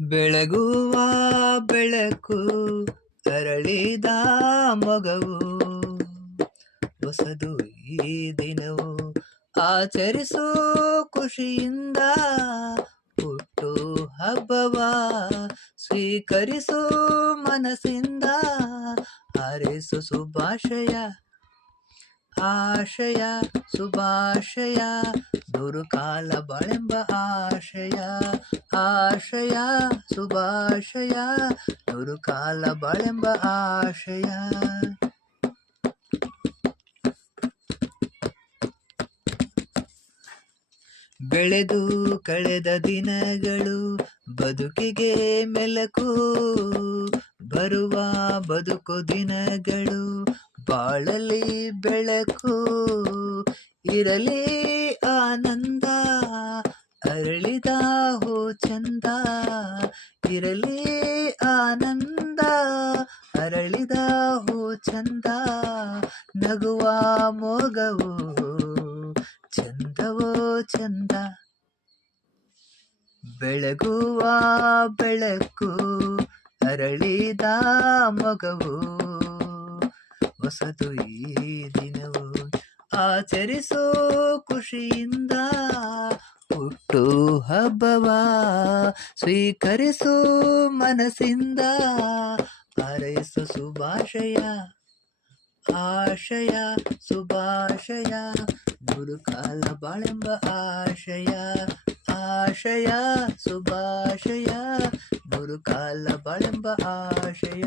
ಬೆಳಗುವ ಬೆಳಕು ಅರಳಿದ ಮೊಗವು ಹೊಸದು ಈ ದಿನವು ಆಚರಿಸೋ ಖುಷಿಯಿಂದ ಹುಟ್ಟು ಹಬ್ಬವ ಸ್ವೀಕರಿಸೋ ಮನಸ್ಸಿಂದ ಹಾರೈಸೋ ಶುಭಾಶಯ ಆಶಯ ಶುಭಾಶಯ ನೂರು ಕಾಲ ಬಾಳೆಂಬ ಆಶಯ ಆಶಯ ಶುಭಾಶಯ ನೂರು ಕಾಲ ಬಾಳೆಂಬ ಆಶಯ. ಬೆಳೆದು ಕಳೆದ ದಿನಗಳು ಬದುಕಿಗೆ ಮೆಲುಕು ಬರುವ ಬದುಕು ದಿನಗಳು ಬಾಳಲಿ ಬೆಳಕು ಇರಲಿ ಆನಂದ ಅರಳಿದ ಹೂ ಚಂದ ಇರಲಿ ಆನಂದ ಅರಳಿದ ಹೂ ಚಂದ ನಗುವ ಮೊಗವು ಚಂದವೋ ಚಂದ ಬೆಳಗುವ ಬೆಳಕು ಅರಳಿದ ಮೊಗವು ಹೊಸದು ಈ ದಿನವು ಆಚರಿಸೋ ಖುಷಿಯಿಂದ ಹುಟ್ಟು ಹಬ್ಬವ ಸ್ವೀಕರಿಸೋ ಮನಸ್ಸಿಂದ ಹಾರೈಸೋ ಶುಭಾಶಯ ಆಶಯ ಶುಭಾಶಯ ನೂರು ಕಾಲ ಬಾಳೆಂಬ ಆಶಯ ಆಶಯ ಶುಭಾಶಯ ನೂರು ಕಾಲ ಬಾಳೆಂಬ ಆಶಯ.